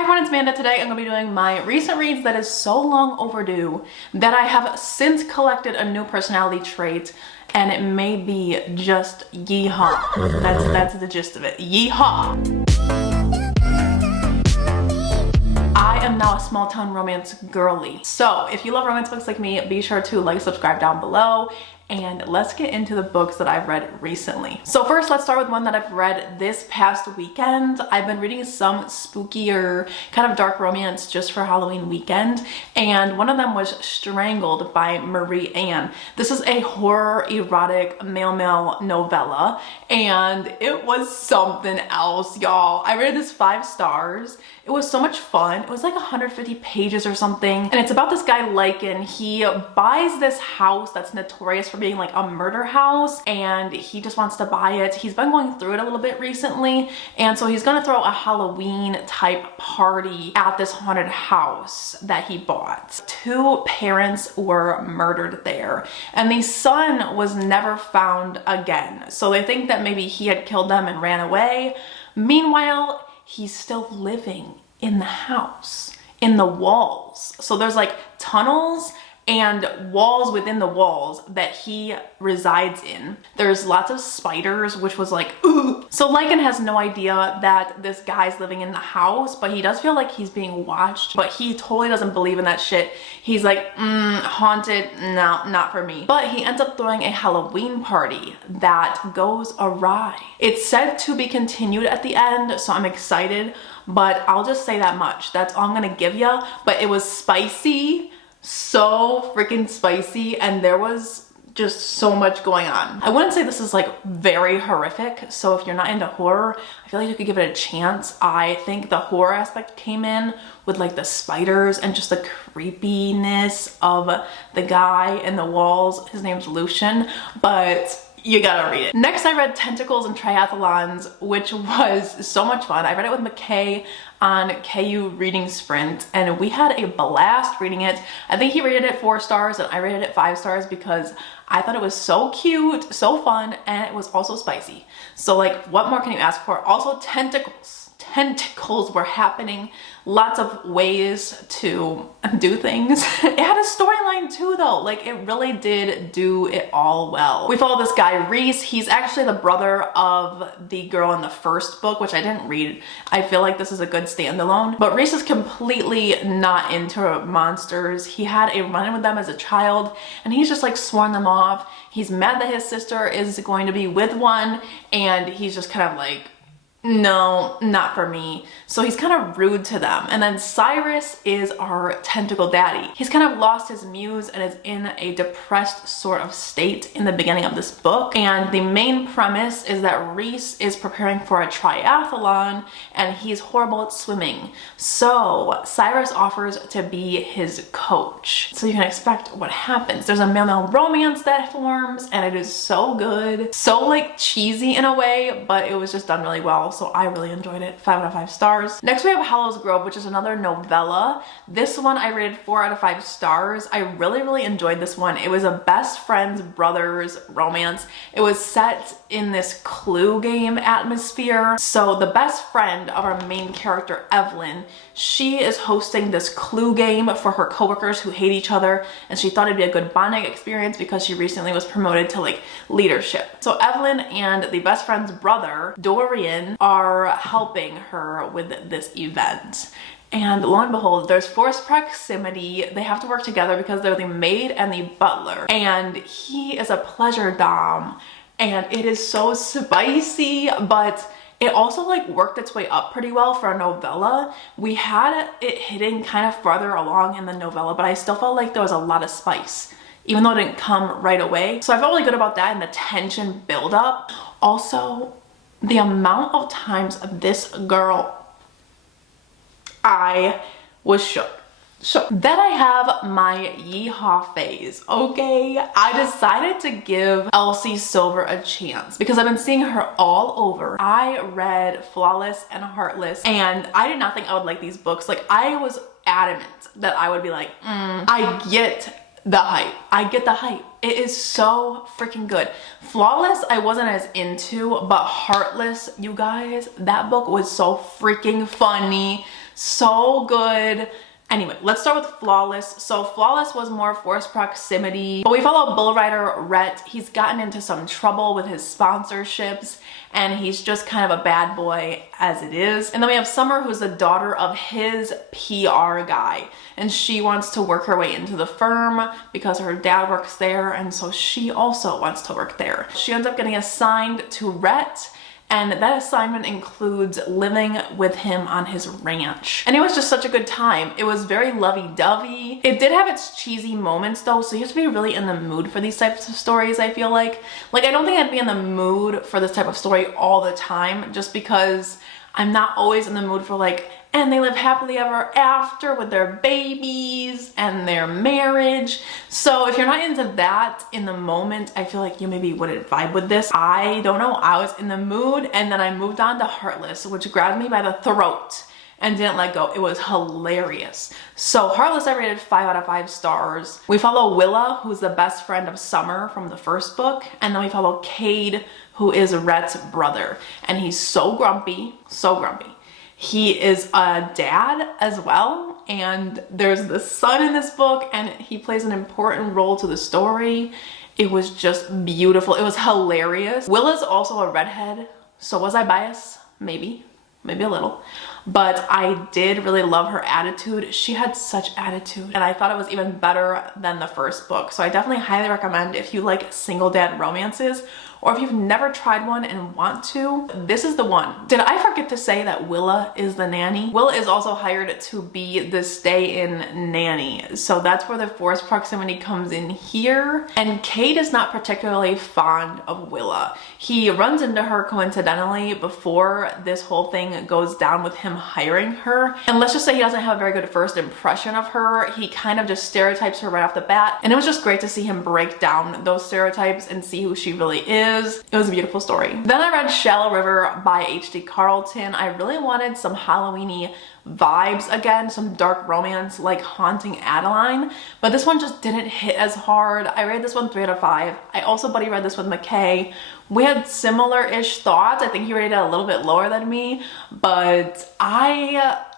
Hi everyone, it's Amanda. Today I'm going to be doing my recent reads that is so long overdue that I have since collected a new personality trait, and it may be just yeehaw. That's the gist of it. Yeehaw! I am now a small town romance girly. So if you love romance books like me, be sure to like, subscribe down below. And let's get into the books that I've read recently. So first, let's start with one that I've read this past weekend. I've been reading some spookier, kind of dark romance just for Halloween weekend. And one of them was Strangled by Marie Anne. This is a horror, erotic, male novella. And it was something else, y'all. I rated this 5 stars. It was so much fun. It was like 150 pages or something. And it's about this guy, Lycan. He buys this house that's notorious for being like a murder house, and he just wants to buy it. He's been going through it a little bit recently, and so he's gonna throw a Halloween type party at this haunted house that he bought. 2 parents were murdered there, and the son was never found again. So they think that maybe he had killed them and ran away. Meanwhile, he's still living in the house, in the walls. So there's like tunnels and walls within the walls that he resides in. There's lots of spiders, which was like, ooh. So Lycan has no idea that this guy's living in the house, but he does feel like he's being watched, but he totally doesn't believe in that shit. He's like, haunted, no, not for me. But he ends up throwing a Halloween party that goes awry. It's said to be continued at the end, so I'm excited, but I'll just say that much. That's all I'm gonna give ya. But it was spicy, so freaking spicy, and there was just so much going on. I wouldn't say this is like very horrific, so if you're not into horror, I feel like you could give it a chance. I think the horror aspect came in with like the spiders and just the creepiness of the guy in the walls. His name's Lucian, but you gotta read it. Next, I read Tentacles and Triathlons, which was so much fun. I read it with McKay on KU Reading Sprint, and we had a blast reading it. I think he rated it 4 stars and I rated it 5 stars because I thought it was so cute, so fun, and it was also spicy. So like, what more can you ask for? Also, tentacles were happening. Lots of ways to do things. It had a storyline too though. Like, it really did do it all well. We follow this guy, Reese. He's actually the brother of the girl in the first book, which I didn't read. I feel like this is a good standalone. But Reese is completely not into monsters. He had a run-in with them as a child, and he's just like sworn them off. He's mad that his sister is going to be with one, and he's just kind of like, no, not for me. So he's kind of rude to them. And then Cyrus is our tentacle daddy. He's kind of lost his muse and is in a depressed sort of state in the beginning of this book. And the main premise is that Reese is preparing for a triathlon and he's horrible at swimming. So Cyrus offers to be his coach. So you can expect what happens. There's a male-male romance that forms, and it is so good. So like cheesy in a way, but it was just done really well. So I really enjoyed it. 5 out of 5 stars. Next we have Hallows, which is another novella. This one I rated 4 out of 5 stars. I really enjoyed this one. It was a best friends brothers romance. It was set in this Clue game atmosphere. So the best friend of our main character, Evelyn, she is hosting this Clue game for her coworkers who hate each other, and she thought it'd be a good bonding experience because she recently was promoted to like leadership. So Evelyn and the best friend's brother, Dorian, are helping her with this event. And lo and behold, there's forced proximity. They have to work together because they're the maid and the butler. And he is a pleasure dom. And it is so spicy, but it also like worked its way up pretty well for a novella. We had it hitting kind of farther along in the novella, but I still felt like there was a lot of spice, even though it didn't come right away. So I felt really good about that and the tension buildup. Also, the amount of times this girl, I was shook. Then I have my yeehaw phase, okay? I decided to give Elsie Silver a chance because I've been seeing her all over. I read Flawless and Heartless, and I did not think I would like these books. Like, I was adamant that I would be like, I get the hype. I get the hype. It is so freaking good. Flawless, I wasn't as into, but Heartless, you guys, that book was so freaking funny, So good. Anyway, let's start with Flawless. So Flawless was more forced proximity, but we follow bull rider Rhett. He's gotten into some trouble with his sponsorships, and he's just kind of a bad boy as it is. And then we have Summer, who's the daughter of his PR guy, and she wants to work her way into the firm because her dad works there, and so she also wants to work there. She ends up getting assigned to Rhett, and that assignment includes living with him on his ranch. And it was just such a good time. It was very lovey-dovey. It did have its cheesy moments though, so you have to be really in the mood for these types of stories, I feel like. Like, I don't think I'd be in the mood for this type of story all the time, just because I'm not always in the mood for like, and they live happily ever after with their babies and their marriage. So if you're not into that in the moment, I feel like you maybe wouldn't vibe with this. I don't know, I was in the mood, and then I moved on to Heartless, which grabbed me by the throat and didn't let go. It was hilarious. So Heartless, I rated 5 out of 5 stars. We follow Willa, who's the best friend of Summer from the first book, and then we follow Cade, who is Rhett's brother, and he's so grumpy, so grumpy. He is a dad as well, and there's the son in this book, and he plays an important role to the story. It was just beautiful. It was hilarious. Willa's also a redhead, so was I biased? Maybe a little. But I did really love her attitude. She had such attitude, and I thought it was even better than the first book. So I definitely highly recommend, if you like single dad romances, or if you've never tried one and want to, this is the one. Did I forget to say that Willa is the nanny? Willa is also hired to be the stay-in nanny. So that's where the forced proximity comes in here. And Cade is not particularly fond of Willa. He runs into her coincidentally before this whole thing goes down with him hiring her. And let's just say he doesn't have a very good first impression of her. He kind of just stereotypes her right off the bat. And it was just great to see him break down those stereotypes and see who she really is. It was a beautiful story. Then I read Shallow River by H.D. Carlton. I really wanted some Halloween-y vibes again, some dark romance like Haunting Adeline, but this one just didn't hit as hard. I rated this one 3 out of 5. I also buddy read this with McKay. We had similar-ish thoughts. I think he rated it a little bit lower than me, but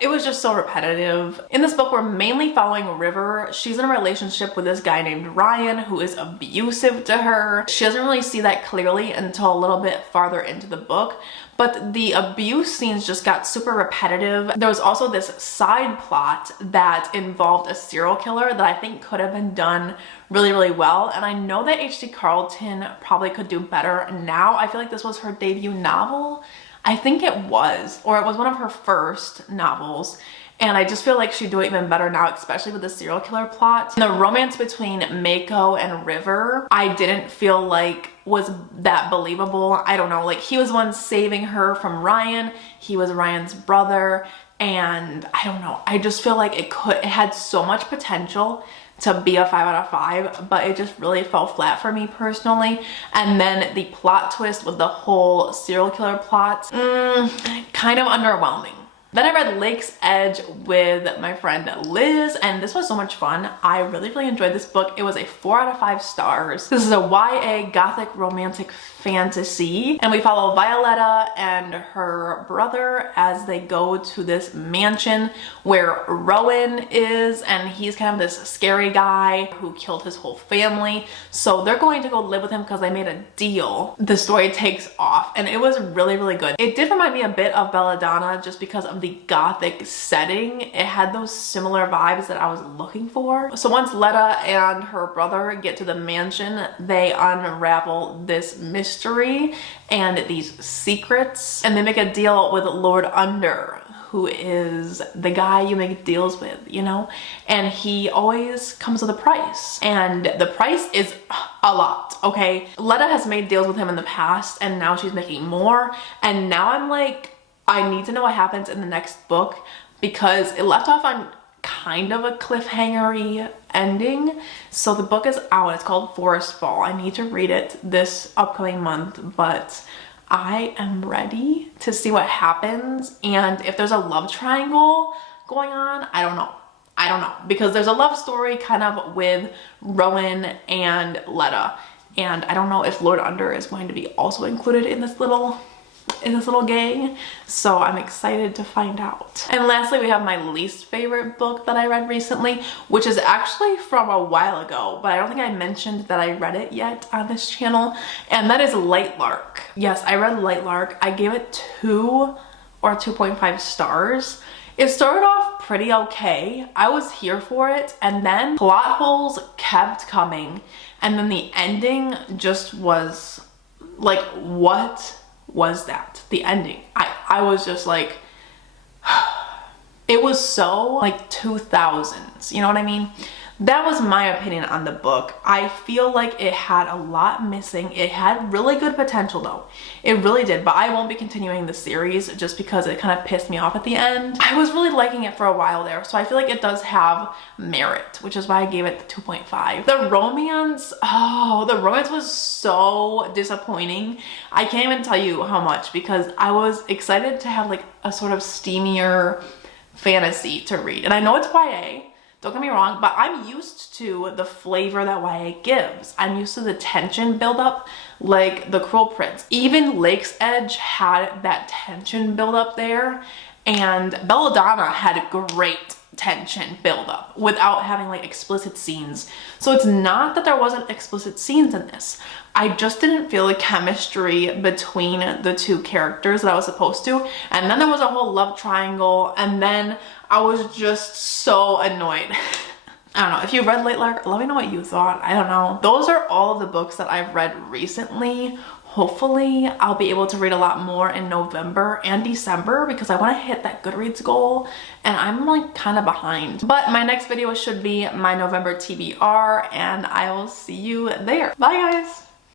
it was just so repetitive. In this book, we're mainly following River. She's in a relationship with this guy named Ryan who is abusive to her. She doesn't really see that clearly until a little bit farther into the book, but the abuse scenes just got super repetitive. There was also this side plot that involved a serial killer that I think could have been done really, really well. And I know that H.D. Carlton probably could do better now. I feel like this was her debut novel. I think it was, or it was one of her first novels. And I just feel like she'd do it even better now, especially with the serial killer plot. And the romance between Mako and River, I didn't feel like was that believable. I don't know, like he was the one saving her from Ryan. He was Ryan's brother. And I don't know, I just feel like it had so much potential to be a 5 out of 5, but it just really fell flat for me personally. And then the plot twist with the whole serial killer plot, kind of underwhelming. Then I read Lake's Edge with my friend Liz, and this was so much fun. I really, really enjoyed this book. It was a 4 out of 5 stars. This is a YA gothic romantic fantasy, and we follow Violetta and her brother as they go to this mansion where Rowan is, and he's kind of this scary guy who killed his whole family. So they're going to go live with him because they made a deal. The story takes off, and it was really, really good. It did remind me a bit of Belladonna just because of the gothic setting. It had those similar vibes that I was looking for. So once Letta and her brother get to the mansion, they unravel this mystery and these secrets, and they make a deal with Lord Under, who is the guy you make deals with, you know? And he always comes with a price, and the price is a lot, okay? Letta has made deals with him in the past, and now she's making more, and now I'm like, I need to know what happens in the next book, because it left off on kind of a cliffhanger-y ending. So the book is out. It's called Forest Fall. I need to read it this upcoming month, but I am ready to see what happens. And if there's a love triangle going on, I don't know. I don't know, because there's a love story kind of with Rowan and Letta, and I don't know if Lord Under is going to be also included in this little in this little gang, so I'm excited to find out. And lastly, we have my least favorite book that I read recently, which is actually from a while ago, but I don't think I mentioned that I read it yet on this channel, and that is Lightlark. Yes, I read Lightlark. I gave it 2 or 2.5 stars. It started off pretty okay. I was here for it, and then plot holes kept coming, and then the ending just was like, what was that? The ending. I was just like, it was so like 2000s, you know what I mean? That was my opinion on the book. I feel like it had a lot missing. It had really good potential though. It really did, but I won't be continuing the series just because it kind of pissed me off at the end. I was really liking it for a while there, so I feel like it does have merit, which is why I gave it the 2.5. The romance, oh, the romance was so disappointing. I can't even tell you how much, because I was excited to have like a sort of steamier fantasy to read. And I know it's YA, don't get me wrong, but I'm used to the flavor that YA gives. I'm used to the tension buildup, like The Cruel Prince. Even Lakesedge had that tension buildup there, and Belladonna had great tension buildup without having like explicit scenes. So it's not that there wasn't explicit scenes in this. I just didn't feel the chemistry between the two characters that I was supposed to. And then there was a whole love triangle, and then I was just so annoyed. I don't know. If you read Lightlark, let me know what you thought. I don't know. Those are all of the books that I've read recently. Hopefully I'll be able to read a lot more in November and December, because I want to hit that Goodreads goal and I'm like kind of behind. But my next video should be my November TBR, and I will see you there. Bye guys.